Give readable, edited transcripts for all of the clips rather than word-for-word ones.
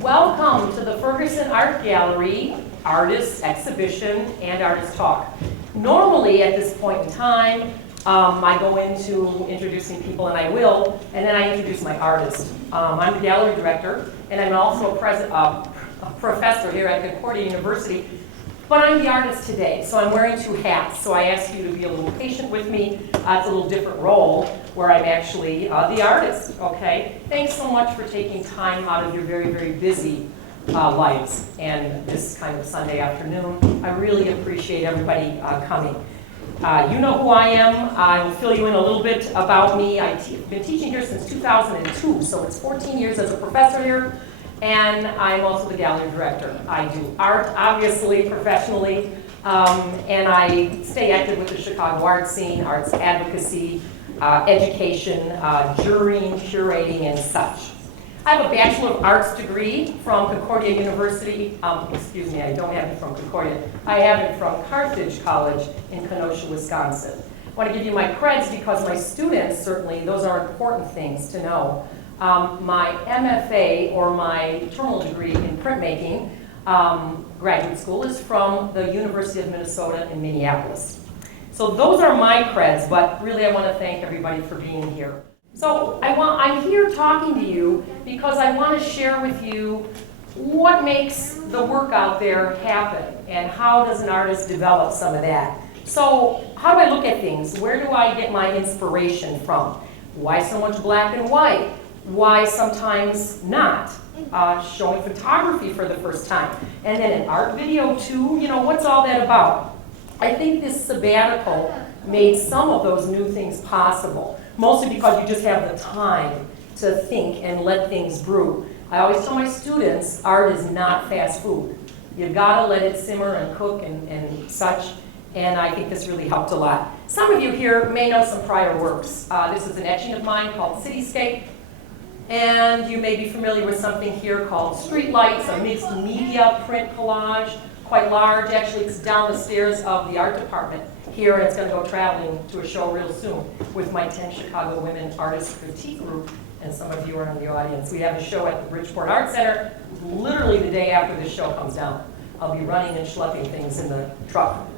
Welcome to the Ferguson Art Gallery Artist Exhibition and Artist Talk. Normally at this point in time, I go into introducing people, and I will, and then I introduce my artist. I'm the gallery director, and I'm also a professor here at Concordia University, but I'm the artist today, so I'm wearing two hats, so I ask you to be a little patient with me. It's a little different role where I'm actually the artist, okay? Thanks so much for taking time out of your very, very busy lives and this kind of Sunday afternoon. I really appreciate everybody coming. You know who I am. I will fill you in a little bit about me. I've been teaching here since 2002, so it's 14 years as a professor here, and I'm also the gallery director. I do art, obviously, professionally, and I stay active with the Chicago art scene, arts advocacy, education, jurying, curating, and such. I have a Bachelor of Arts degree from Concordia University. Excuse me, I don't have it from Concordia. I have it from Carthage College in Kenosha, Wisconsin. I want to give you my creds because my students, certainly, those are important things to know. My MFA, or my terminal degree in printmaking, graduate school, is from the University of Minnesota in Minneapolis. So those are my creds, but really I want to thank everybody for being here. So I'm here talking to you because I want to share with you what makes the work out there happen and how does an artist develop some of that. So how do I look at things? Where do I get my inspiration from? Why so much black and white? Why sometimes not? Showing photography for the first time. And then an art video too, what's all that about? I think this sabbatical made some of those new things possible, mostly because you just have the time to think and let things brew. I always tell my students, art is not fast food. You've got to let it simmer and cook and such, and I think this really helped a lot. Some of you here may know some prior works. This is an etching of mine called Cityscape, and you may be familiar with something here called Streetlights, a mixed media print collage, quite large. Actually, it's down the stairs of the art department here, and it's going to go traveling to a show real soon with my 10 Chicago Women Artists Critique Group, and some of you are in the audience. We have a show at the Bridgeport Art Center literally the day after this show comes down. I'll be running and schlepping things in the truck.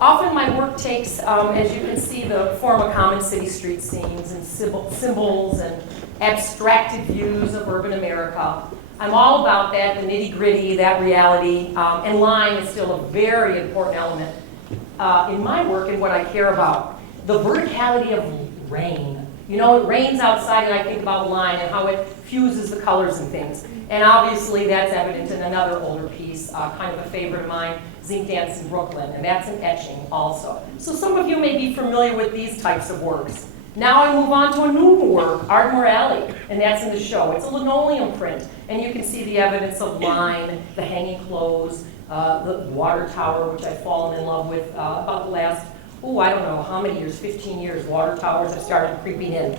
Often my work takes, as you can see, the form of common city street scenes and symbols and abstracted views of urban America. I'm all about that, the nitty-gritty, that reality, and line is still a very important element in my work and what I care about. The verticality of rain. It rains outside and I think about line and how it fuses the colors and things. And obviously that's evident in another older piece, kind of a favorite of mine, Zinc Dance in Brooklyn, and that's an etching also. So some of you may be familiar with these types of works. Now I move on to a new work, Ardmore Alley, and that's in the show. It's a linoleum print, and you can see the evidence of line, the hanging clothes, the water tower, which I've fallen in love with about the last, I don't know how many years, 15 years, water towers have started creeping in.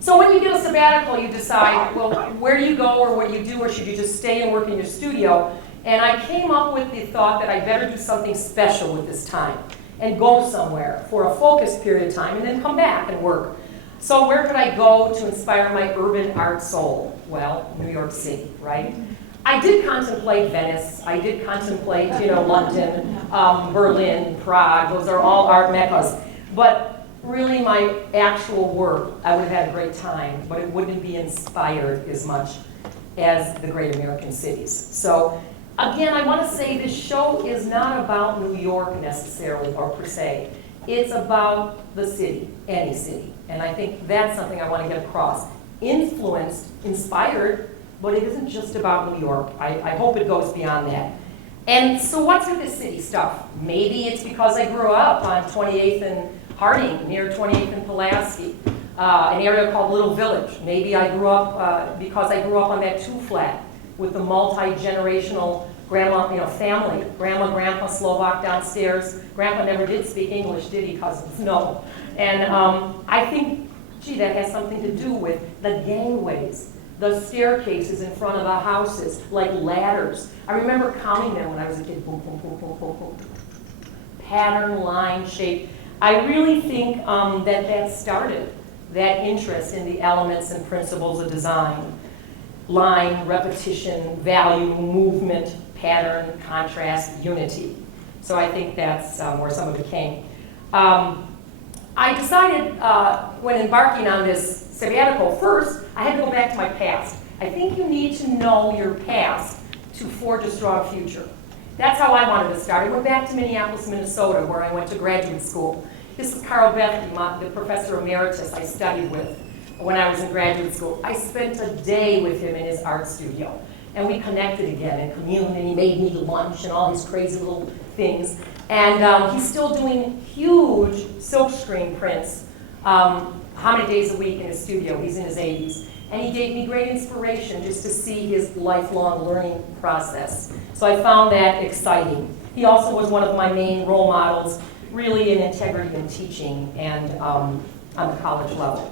So when you get a sabbatical, you decide, well, where do you go or what do you do, or should you just stay and work in your studio? And I came up with the thought that I better do something special with this time and go somewhere for a focused period of time and then come back and work. So where could I go to inspire my urban art soul? Well, New York City, right? I did contemplate Venice. I did contemplate, London, Berlin, Prague. Those are all art meccas. But really my actual work, I would have had a great time, but it wouldn't be inspired as much as the great American cities. So again, I want to say this show is not about New York necessarily or per se. It's about the city, any city. And I think that's something I want to get across. Influenced, inspired, but it isn't just about New York. I hope it goes beyond that. And so what's with this city stuff? Maybe it's because I grew up on 28th and Harding, near 28th and Pulaski, an area called Little Village. Maybe I grew up because I grew up on that 2 flat with the multi-generational grandma, family. Grandma, grandpa, Slovak downstairs. Grandpa never did speak English, did he, cousins? No. And I think, gee, that has something to do with the gangways, the staircases in front of the houses, like ladders. I remember counting them when I was a kid. Boom, boom, boom, boom, boom, boom. Pattern, line, shape. I really think that started that interest in the elements and principles of design. Line, repetition, value, movement, pattern, contrast, unity. So I think that's where some of it came. I decided when embarking on this sabbatical, first, I had to go back to my past. I think you need to know your past to forge a strong future. That's how I wanted to start. I went back to Minneapolis, Minnesota, where I went to graduate school. This is Carl Bethke, the professor emeritus I studied with when I was in graduate school. I spent a day with him in his art studio, and we connected again and communed, and he made me lunch and all these crazy little things. And he's still doing huge silkscreen prints how many days a week in his studio. He's in his 80s. And he gave me great inspiration just to see his lifelong learning process. So I found that exciting. He also was one of my main role models, really in integrity in teaching and on the college level.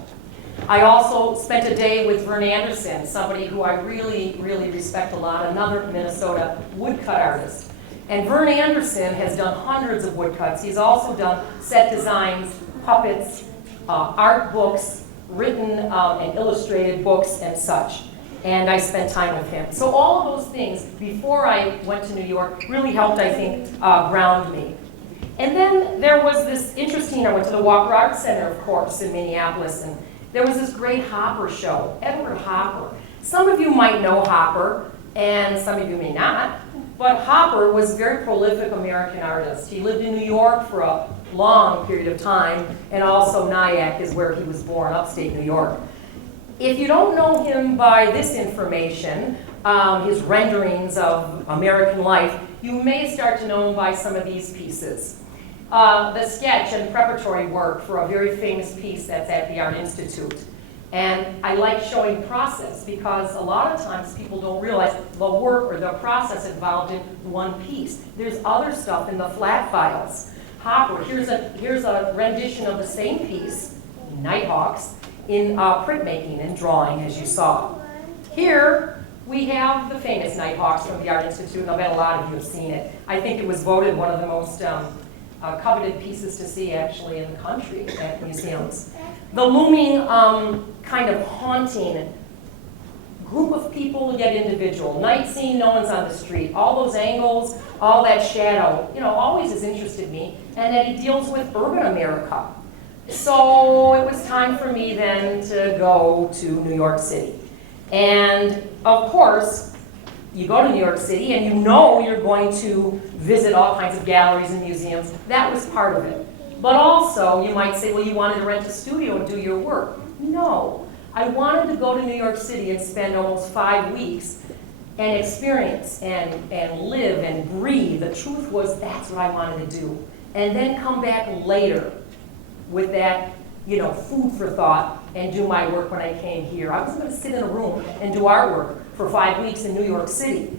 I also spent a day with Vern Anderson, somebody who I really, really respect a lot, another Minnesota woodcut artist. And Vern Anderson has done hundreds of woodcuts. He's also done set designs, puppets, art books, written and illustrated books and such. And I spent time with him. So all of those things, before I went to New York, really helped, I think, ground me. And then there was this interesting, I went to the Walker Art Center, of course, in Minneapolis, and there was this great Hopper show, Edward Hopper. Some of you might know Hopper, and some of you may not, but Hopper was a very prolific American artist. He lived in New York for a long period of time, and also Nyack is where he was born, upstate New York. If you don't know him by this information, his renderings of American life, you may start to know him by some of these pieces. The sketch and preparatory work for a very famous piece that's at the Art Institute. And I like showing process because a lot of times people don't realize the work or the process involved in one piece. There's other stuff in the flat files. Hopper, here's a rendition of the same piece, Nighthawks, in printmaking and drawing, as you saw. Here, we have the famous Nighthawks from the Art Institute, and I bet a lot of you have seen it. I think it was voted one of the most coveted pieces to see, actually, in the country at museums. The looming, kind of haunting group of people, yet individual. Night scene, no one's on the street. All those angles, all that shadow, always has interested me. And that he deals with urban America. So it was time for me then to go to New York City. And of course, you go to New York City and you're going to visit all kinds of galleries and museums. That was part of it. But also, you might say, well, you wanted to rent a studio and do your work. No. I wanted to go to New York City and spend almost 5 weeks and experience and live and breathe. The truth was, that's what I wanted to do. And then come back later with that, food for thought and do my work when I came here. I wasn't going to sit in a room and do artwork for 5 weeks in New York City.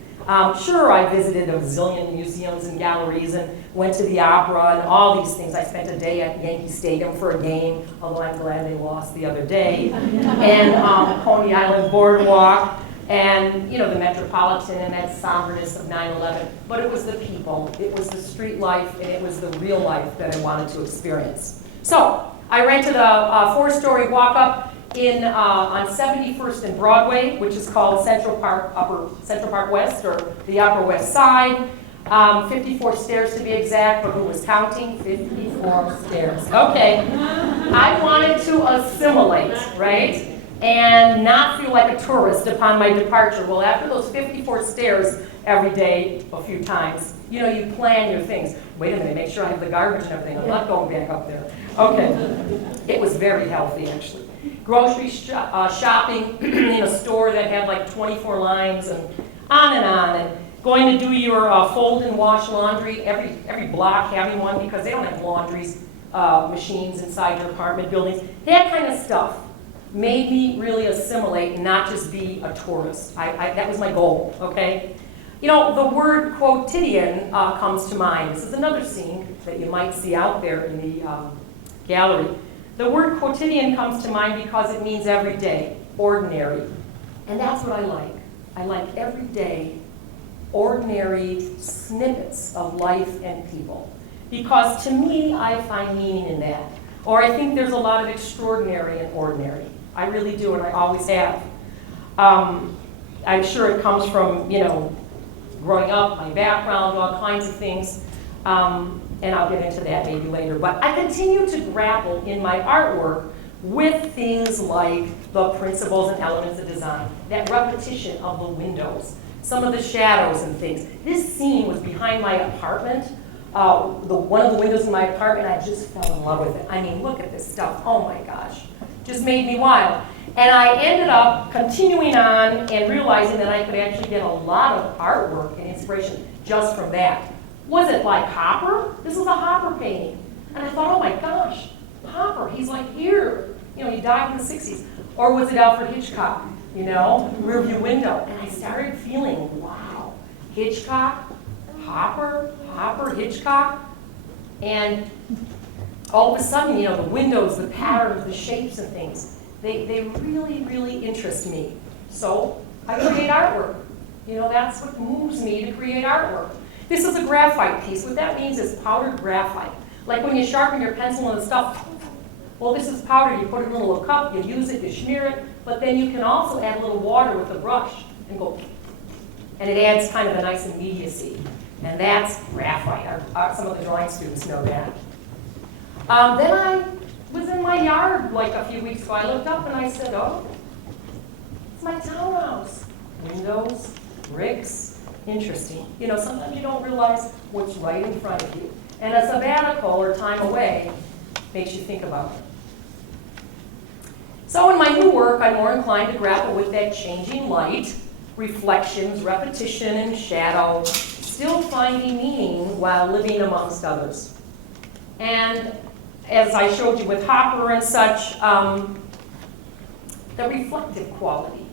Sure, I visited a zillion museums and galleries and went to the opera and all these things. I spent a day at Yankee Stadium for a game, although I'm glad they lost the other day, and Coney Island Boardwalk, and the Metropolitan and that somberness of 9/11. But it was the people, it was the street life, and it was the real life that I wanted to experience. So I rented a 4-story walk-up on 71st and Broadway, which is called Central Park West, or the Upper West Side. 54 stairs to be exact, but who was counting? 54 stairs. Okay. I wanted to assimilate, right? And not feel like a tourist upon my departure. Well, after those 54 stairs every day, a few times, you plan your things. Wait a minute, make sure I have the garbage and everything. I'm not going back up there. Okay. It was very healthy, actually. Grocery shopping in a store that had like 24 lines and on, and going to do your fold and wash laundry, every block having one because they don't have laundries, machines inside your apartment buildings, that kind of stuff. made me really assimilate and not just be a tourist. That was my goal, okay? You know, the word quotidian comes to mind. This is another scene that you might see out there in the gallery. The word quotidian comes to mind because it means everyday, ordinary. And that's what I like. I like everyday, ordinary snippets of life and people. Because to me, I find meaning in that. Or I think there's a lot of extraordinary and ordinary. I really do, and I always have. I'm sure it comes from, you know, growing up, my background, all kinds of things. And I'll get into that maybe later. But I continue to grapple in my artwork with things like the principles and elements of design, that repetition of the windows, some of the shadows and things. This scene was behind my apartment. One of the windows in my apartment, I just fell in love with it. I mean, look at this stuff. Oh my gosh. Just made me wild. And I ended up continuing on and realizing that I could actually get a lot of artwork and inspiration just from that. Was it like Hopper? This is a Hopper painting. And I thought, oh my gosh, Hopper, he's like here. You know, he died in the 60s. Or was it Alfred Hitchcock? You know, rearview window. And I started feeling, wow, Hitchcock, Hopper, Hitchcock. And all of a sudden, you know, the windows, the patterns, the shapes and things, they really, really interest me. So I create artwork. You know, that's what moves me to create artwork. This is a graphite piece. What that means is powdered graphite. Like when you sharpen your pencil and stuff, well, this is powder. You put it in a little cup, you use it, you smear it, but then you can also add a little water with the brush and go, and it adds kind of a nice immediacy. And that's graphite. Some of the drawing students know that. Then I was in my yard like a few weeks ago. I looked up and I said, oh, it's my townhouse. Windows, bricks, interesting. You know, sometimes you don't realize what's right in front of you. And a sabbatical or time away makes you think about it. So in my new work, I'm more inclined to grapple with that changing light, reflections, repetition, and shadow, still finding meaning while living amongst others. And as I showed you with Hopper and such, the reflective quality.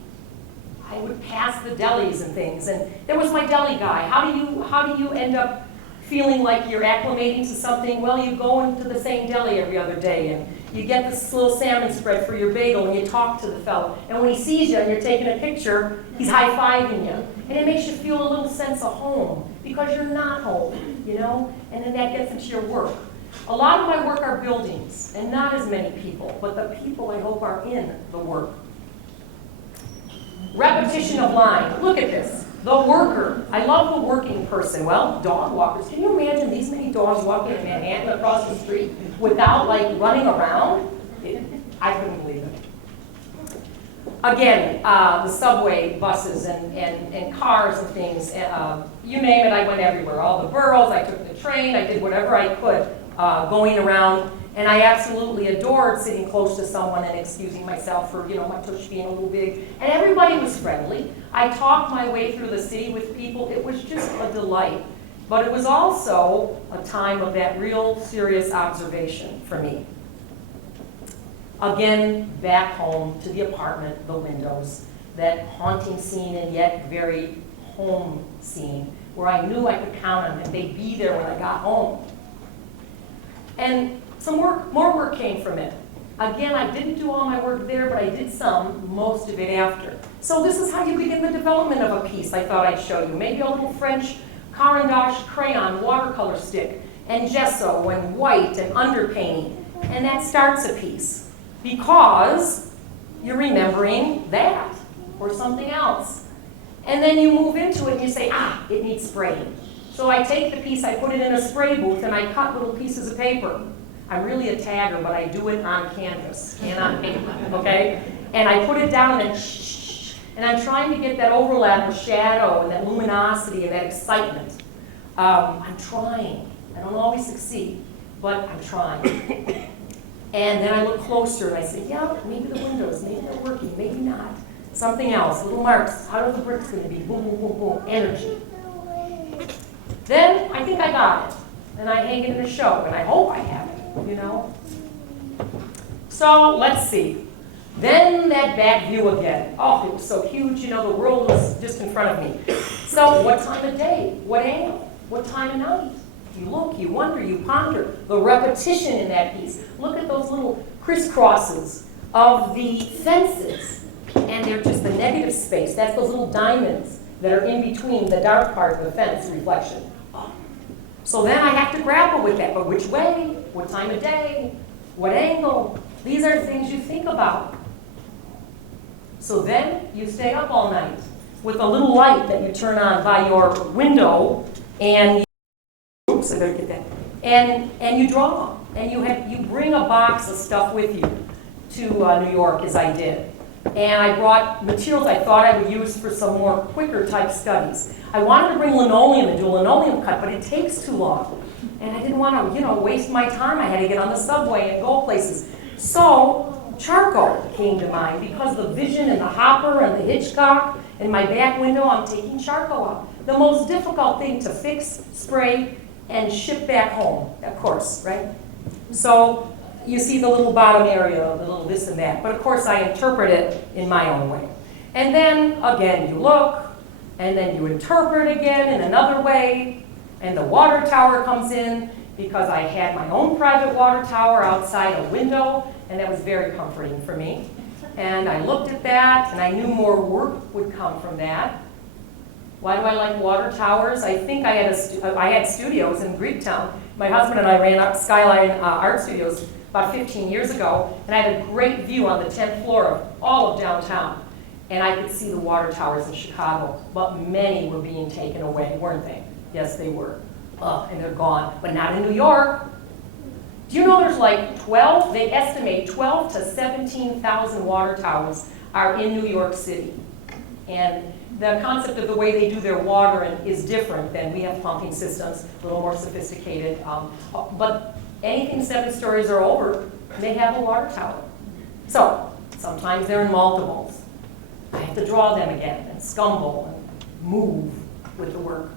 I would pass the delis and things, and there was my deli guy. How do you end up feeling like you're acclimating to something? Well, you go into the same deli every other day, and you get this little salmon spread for your bagel, and you talk to the fellow. And when he sees you and you're taking a picture, he's high-fiving you. And it makes you feel a little sense of home, because you're not home, you know? And then that gets into your work. A lot of my work are buildings, and not as many people, but the people I hope are in the work. Repetition of line. Look at this. The worker. I love the working person. Well, dog walkers. Can you imagine these many dogs walking in Manhattan across the street without, like, running around? I couldn't believe it. Again, the subway, buses, and cars and things. You name it, I went everywhere. All the boroughs, I took the train, I did whatever I could going around. And I absolutely adored sitting close to someone and excusing myself for, you know, my tush being a little big. And everybody was friendly. I talked my way through the city with people. It was just a delight. But it was also a time of that real serious observation for me. Again, back home to the apartment, the windows, that haunting scene and yet very home scene where I knew I could count on them. They'd be there when I got home. And more work came from it. Again, I didn't do all my work there, but I did most of it after. So this is how you begin the development of a piece I thought I'd show you. Maybe a little French carandache crayon, watercolor stick, and gesso, and white, and underpainting. And that starts a piece. Because you're remembering that, or something else. And then you move into it and you say, it needs spraying. So I take the piece, I put it in a spray booth, and I cut little pieces of paper. I'm really a tagger, but I do it on canvas and on paper, okay? And I put it down and and I'm trying to get that overlap of shadow and that luminosity and that excitement. I'm trying. I don't always succeed, but I'm trying. And then I look closer and I say, yeah, maybe the windows, maybe they're working, maybe not. Something else, little marks. How are the bricks going to be? Boom, boom, boom, boom, energy. Then I think I got it. And I hang it in a show, and I hope I have it, you know? So let's see. Then that back view again. Oh, it was so huge, you know, the world was just in front of me. So what time of day? What angle? What time of night? You look, you wonder, you ponder. The repetition in that piece. Look at those little crisscrosses of the fences. And they're just the negative space. That's those little diamonds that are in between the dark part of the fence reflection. So then I have to grapple with that. But which way? What time of day? What angle? These are things you think about. So then you stay up all night with a little light that you turn on by your window, and oops, I better get that. And you draw, and you bring a box of stuff with you to New York, as I did. And I brought materials I thought I would use for some more quicker type studies. I wanted to bring linoleum and do a linoleum cut, but it takes too long. And I didn't want to, waste my time. I had to get on the subway and go places. So charcoal came to mind because the Vision and the Hopper and the Hitchcock in my back window, I'm taking charcoal out. The most difficult thing to fix, spray, and ship back home, of course, right? So you see the little bottom area, the little this and that. But of course, I interpret it in my own way. And then, again, you look, and then you interpret again in another way, and the water tower comes in because I had my own private water tower outside a window, and that was very comforting for me. And I looked at that, and I knew more work would come from that. Why do I like water towers? I think I had studios in Greektown. My husband and I ran Skyline Art Studios about 15 years ago, and I had a great view on the 10th floor of all of downtown. And I could see the water towers in Chicago, but many were being taken away, weren't they? Yes, they were. And they're gone, but not in New York. Do you know there's like 12, they estimate 12 to 17,000 water towers are in New York City. And the concept of the way they do their watering is different than we have pumping systems, a little more sophisticated. But anything 7 stories or over, they have a water tower. So sometimes they're in multiples. I have to draw them again and scumble and move with the work.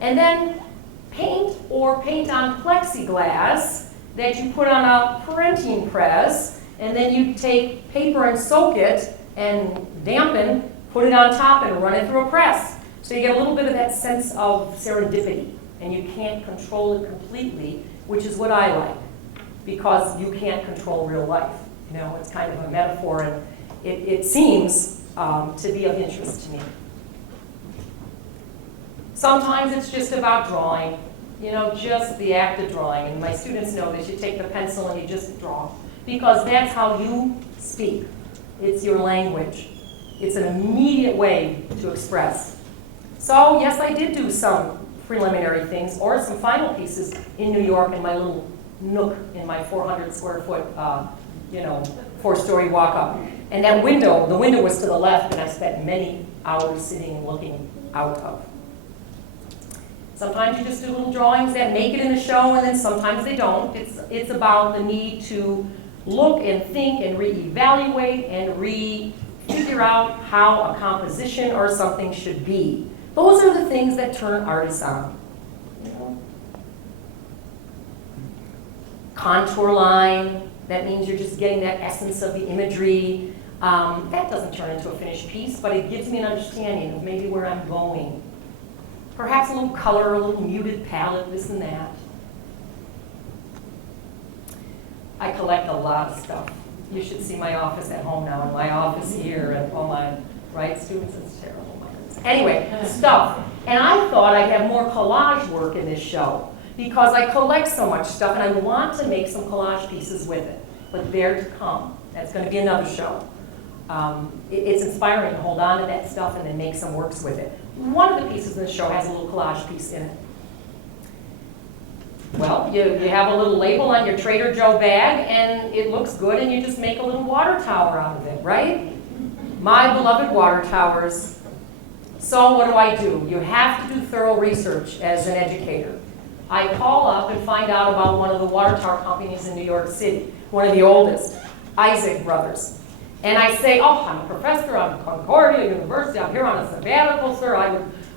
And then paint or paint on plexiglass that you put on a printing press, and then you take paper and soak it and dampen, put it on top and run it through a press. So you get a little bit of that sense of serendipity, and you can't control it completely, which is what I like, because you can't control real life. It's kind of a metaphor, and it seems to be of interest to me. Sometimes it's just about drawing, just the act of drawing. And my students know this. You take the pencil and you just draw, because that's how you speak. It's your language. It's an immediate way to express. So yes, I did do some preliminary things or some final pieces in New York in my little nook in my 400 square foot, 4-story walk up. And that window, the window was to the left, and I spent many hours sitting and looking out of. Sometimes you just do little drawings that make it in a show, and then sometimes they don't. It's about the need to look and think and reevaluate and figure out how a composition or something should be. Those are the things that turn artists on. Contour line, that means you're just getting that essence of the imagery. That doesn't turn into a finished piece, but it gives me an understanding of maybe where I'm going. Perhaps a little color, a little muted palette, this and that. I collect a lot of stuff. You should see my office at home now, and my office here, and all my, right, students? It's terrible. Anyway, stuff. And I thought I'd have more collage work in this show, because I collect so much stuff, and I want to make some collage pieces with it. But they're to come. That's going to be another show. It's inspiring to hold on to that stuff and then make some works with it. One of the pieces in the show has a little collage piece in it. Well, you have a little label on your Trader Joe bag, and it looks good, and you just make a little water tower out of it, right? My beloved water towers. So what do? You have to do thorough research as an educator. I call up and find out about one of the water tower companies in New York City, one of the oldest, Isaac Brothers. And I say, oh, I'm a professor on Concordia University. I'm here on a sabbatical, sir.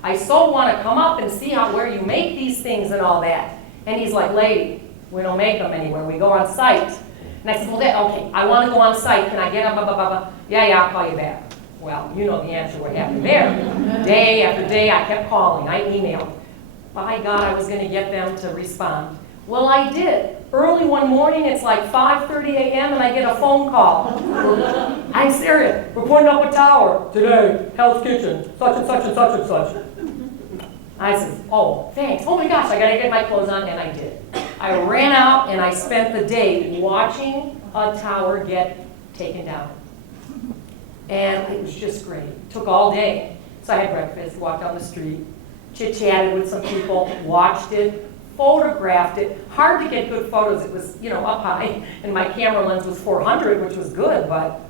I so want to come up and see where you make these things and all that. And he's like, lady, we don't make them anywhere. We go on site. And I said, well, okay, I want to go on site. Can I get up? Blah, blah, blah, blah. Yeah, I'll call you back. Well, you know the answer, what happened there. Day after day, I kept calling. I emailed. By God, I was going to get them to respond. Well, I did. Early one morning, it's like 5:30 a.m., and I get a phone call. I'm serious. We're putting up a tower today, Hell's Kitchen, such and such and such and such. I said, oh, thanks. Oh my gosh, I got to get my clothes on, and I did. I ran out, and I spent the day watching a tower get taken down. And it was just great. It took all day. So I had breakfast, walked down the street, chit-chatted with some people, watched it, photographed it. Hard to get good photos. It was, up high, and my camera lens was 400, which was good, but.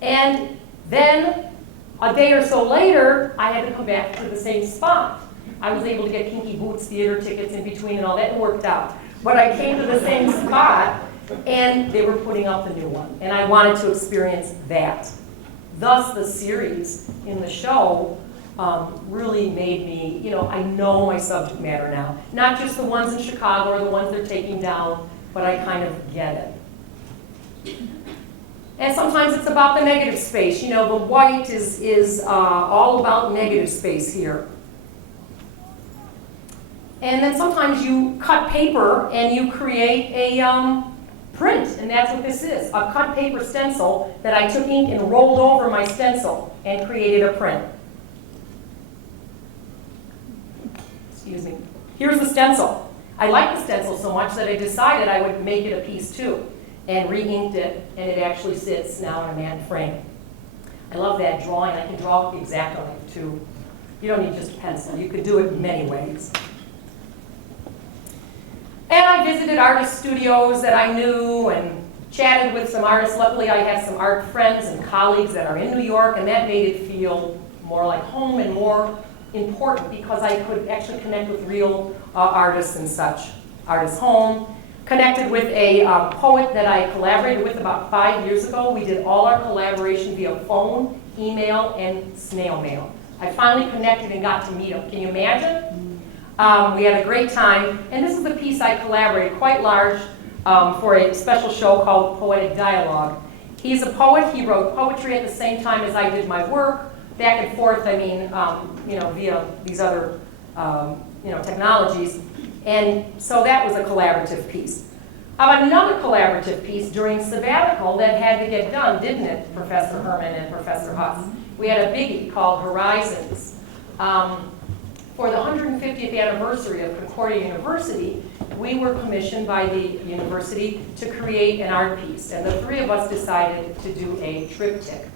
And then a day or so later, I had to come back to the same spot. I was able to get Kinky Boots theater tickets in between and all that, and worked out. But I came to the same spot, and they were putting up the new one, and I wanted to experience that. Thus, the series in the show really made me, I know my subject matter now. Not just the ones in Chicago or the ones they're taking down, but I kind of get it. And sometimes it's about the negative space. The white is all about negative space here. And then sometimes you cut paper and you create a print, and that's what this is, a cut paper stencil that I took ink and rolled over my stencil and created a print. Excuse me. Here's the stencil. I like the stencil so much that I decided I would make it a piece too, and re-inked it, and it actually sits now in a matte frame. I love that drawing. I can draw with the X-Acto knife too. You don't need just a pencil. You could do it in many ways. And I visited artist studios that I knew and chatted with some artists. Luckily, I have some art friends and colleagues that are in New York, and that made it feel more like home and more important because I could actually connect with real artists and such. Artist home. Connected with a poet that I collaborated with about 5 years ago. We did all our collaboration via phone, email, and snail mail. I finally connected and got to meet him. Can you imagine? We had a great time, and this is the piece I collaborated, quite large, for a special show called Poetic Dialogue. He's a poet. He wrote poetry at the same time as I did my work, back and forth, via these other, technologies. And so that was a collaborative piece. How about another collaborative piece during Sabbatical that had to get done, didn't it, Professor Herman and Professor Huss? We had a biggie called Horizons. For the 150th anniversary of Concordia University, we were commissioned by the university to create an art piece, and the three of us decided to do a triptych.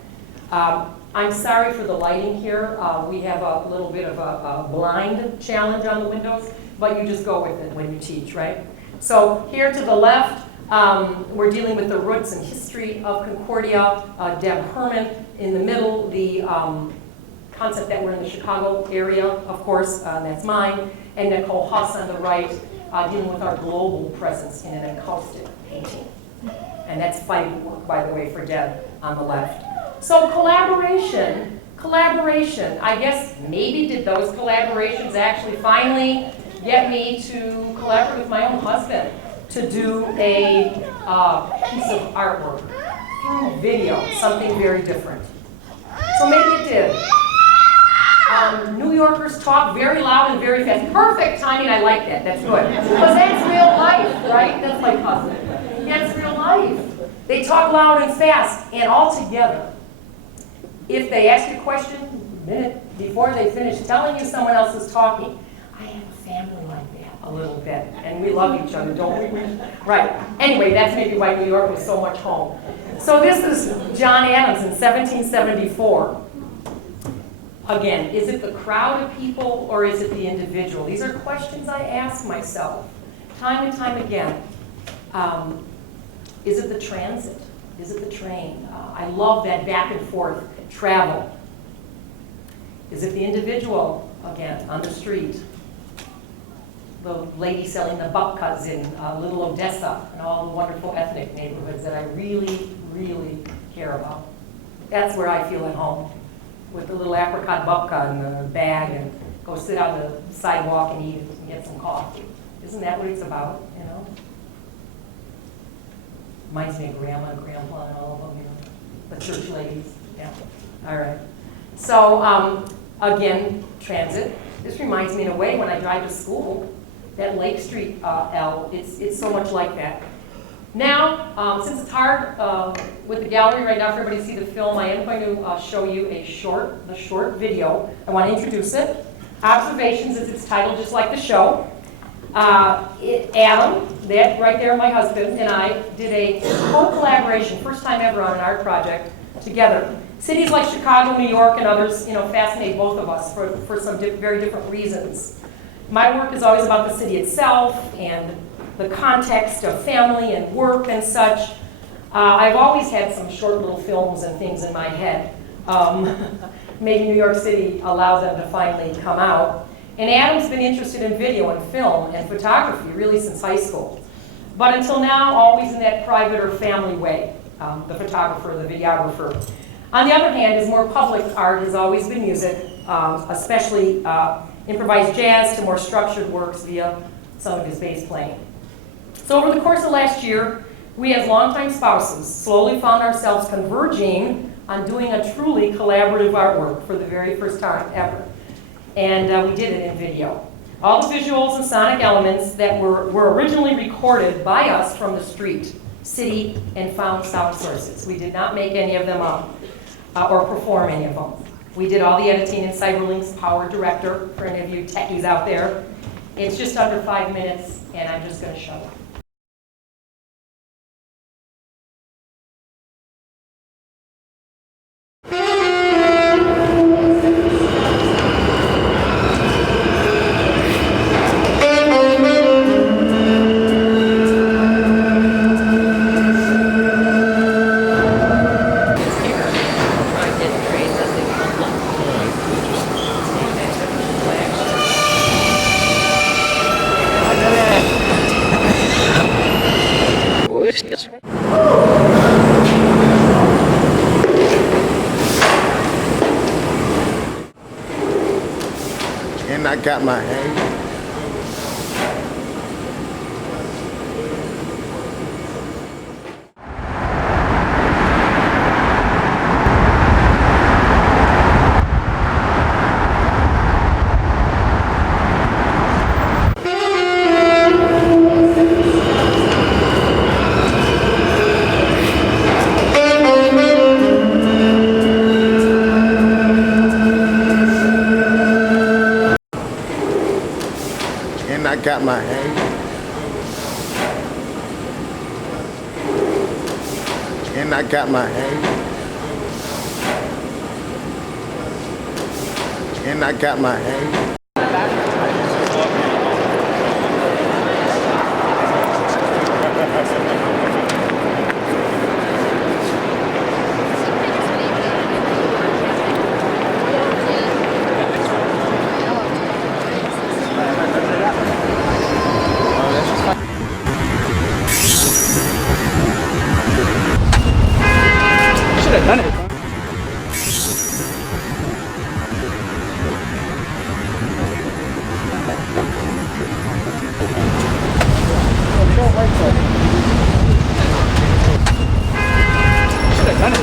I'm sorry for the lighting here. We have a little bit of a blind challenge on the windows, but you just go with it when you teach, right? So here to the left, we're dealing with the roots and history of Concordia. Deb Herman in the middle, the concept that we're in the Chicago area, of course, that's mine, and Nicole Huss on the right, dealing with our global presence in an acoustic painting. And that's fiber work, by the way, for Deb on the left. So collaboration. I guess maybe did those collaborations actually finally get me to collaborate with my own husband to do a piece of artwork through video, something very different. So maybe it did. New Yorkers talk very loud and very fast. Perfect timing, I like that, that's good. Because that's real life, right? That's my cousin. That's real life. They talk loud and fast, and all together. If they ask you a question a minute before they finish telling you someone else is talking, I have a family like that a little bit, and we love each other, don't we? Right. Anyway, that's maybe why New York was so much home. So this is John Adams in 1774. Again, is it the crowd of people or is it the individual? These are questions I ask myself time and time again. Is it the transit? Is it the train? I love that back and forth travel. Is it the individual, again, on the street? The lady selling the babkas in Little Odessa and all the wonderful ethnic neighborhoods that I really, really care about. That's where I feel at home, with the little apricot babka in the bag and go sit on the sidewalk and eat it and get some coffee. Isn't that what it's about, you know? Reminds me of Grandma and Grandpa and all of them, you know, the church ladies. Yeah, all right. So again, transit. This reminds me in a way when I drive to school, that Lake Street L, it's so much like that. Now, since it's hard with the gallery right now for everybody to see the film, I am going to show you the short video. I want to introduce it. Observations is its title, just like the show. Adam, that right there, my husband, and I did a co-collaboration, first time ever on an art project together. Cities like Chicago, New York, and others, you know, fascinate both of us for some very different reasons. My work is always about the city itself and the context of family and work and such. I've always had some short little films and things in my head. Maybe New York City allows them to finally come out. And Adam's been interested in video and film and photography really since high school. But until now, always in that private or family way, the photographer, the videographer. On the other hand, his more public art has always been music, especially improvised jazz to more structured works via some of his bass playing. So over the course of last year, we as longtime spouses slowly found ourselves converging on doing a truly collaborative artwork for the very first time ever. And we did it in video. All the visuals and sonic elements that were originally recorded by us from the street, city, and found sound sources. We did not make any of them up or perform any of them. We did all the editing in CyberLink's PowerDirector, for any of you techies out there. It's just under 5 minutes, and I'm just going to show it. And I got my hand. And I got my hand. And I got my hand. And I got my hand. Should have done it. Should have done it,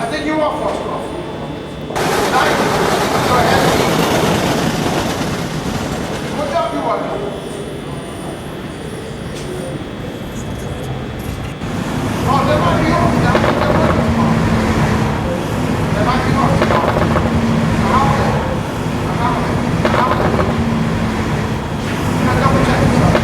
I think you're off, Prof. Nice. Go ahead. What job you want? Oh, there might be off. There might be off. Double check this out.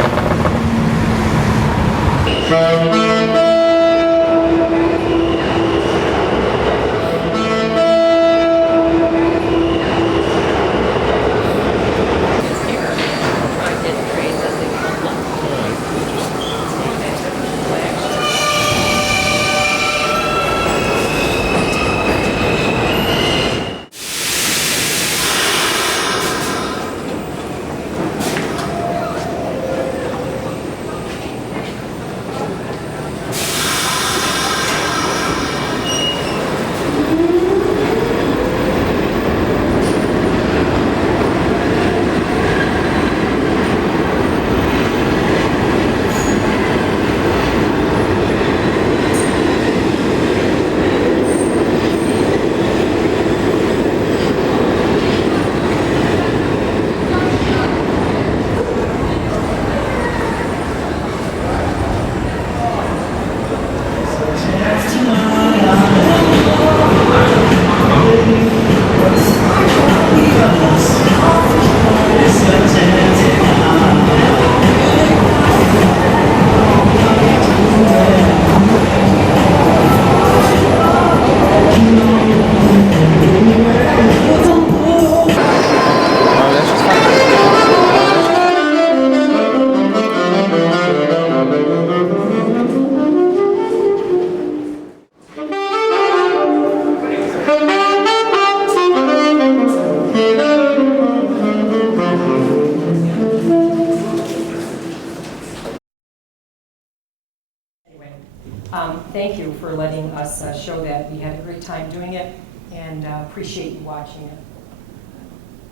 Thank you for letting us show that. We had a great time doing it, and appreciate you watching it.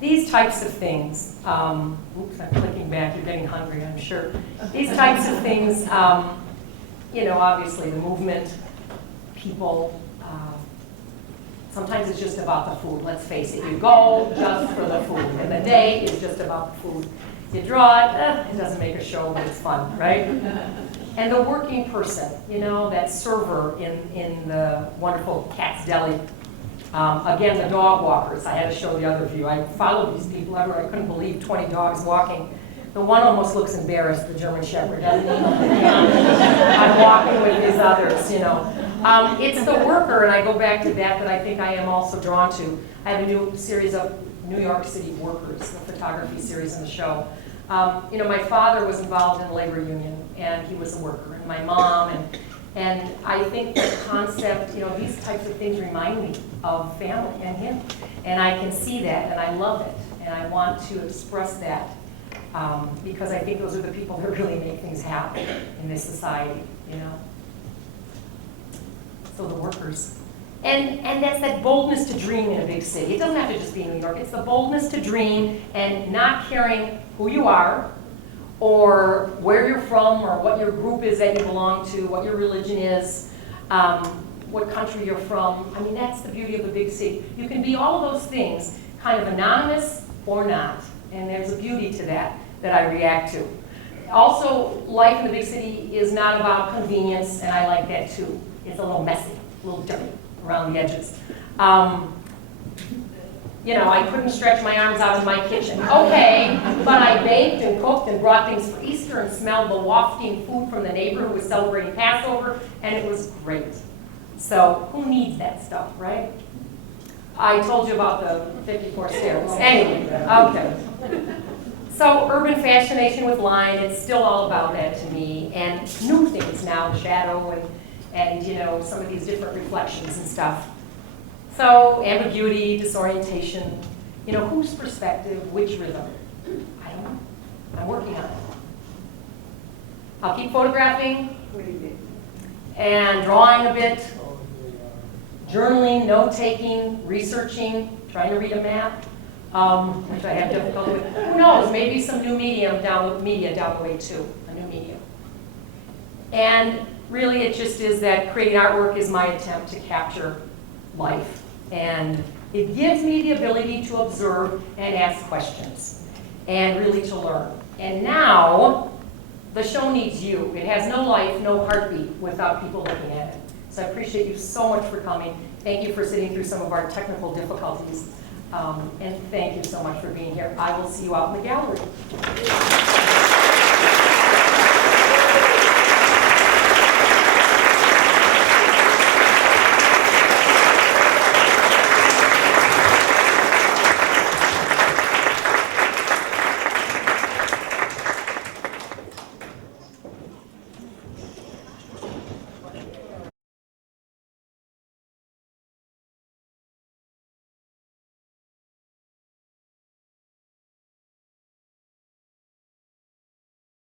These types of things, oops, I'm clicking back, you're getting hungry, I'm sure. These types of things, you know, obviously the movement, people, sometimes it's just about the food, let's face it. You go just for the food, and the day is just about the food. You draw it, it doesn't make a show, but it's fun, right? And the working person, you know, that server in the wonderful Cat's Deli. Again, the dog walkers. I had to show the other view. I followed these people everywhere. I couldn't believe 20 dogs walking. The one almost looks embarrassed, the German Shepherd, doesn't he? I'm walking with these others, you know. It's the worker, and I go back to that I think I am also drawn to. I have a new series of New York City workers, the photography series in the show. You know, my father was involved in the labor union, and he was a worker, and my mom, and I think the concept, you know, these types of things remind me of family and him. And I can see that, and I love it, and I want to express that because I think those are the people that really make things happen in this society, you know. So the workers. And that's that boldness to dream in a big city. It doesn't have to just be New York. It's the boldness to dream and not caring who you are or where you're from or what your group is that you belong to, what your religion is, what country you're from. I mean, that's the beauty of a big city. You can be all of those things, kind of anonymous or not. And there's a beauty to that I react to. Also, life in the big city is not about convenience, and I like that too. It's a little messy, a little dirty around the edges. You know, I couldn't stretch my arms out in my kitchen. Okay, but I baked and cooked and brought things for Easter and smelled the wafting food from the neighbor who was celebrating Passover, and it was great. So who needs that stuff, right? I told you about the 54 stairs. Anyway, okay. So urban fascination with line, it's still all about that to me, and new things now, shadow and you know, some of these different reflections and stuff. So ambiguity, disorientation, you know, whose perspective, which rhythm? I don't know. I'm working on it. I'll keep photographing and drawing a bit, journaling, note-taking, researching, trying to read a map, which I have difficulty with. Who knows, maybe some new media down the way too, a new medium. And really it just is that creating artwork is my attempt to capture life. And it gives me the ability to observe and ask questions and really to learn. And now, the show needs you. It has no life, no heartbeat without people looking at it. So I appreciate you so much for coming. Thank you for sitting through some of our technical difficulties. And thank you so much for being here. I will see you out in the gallery.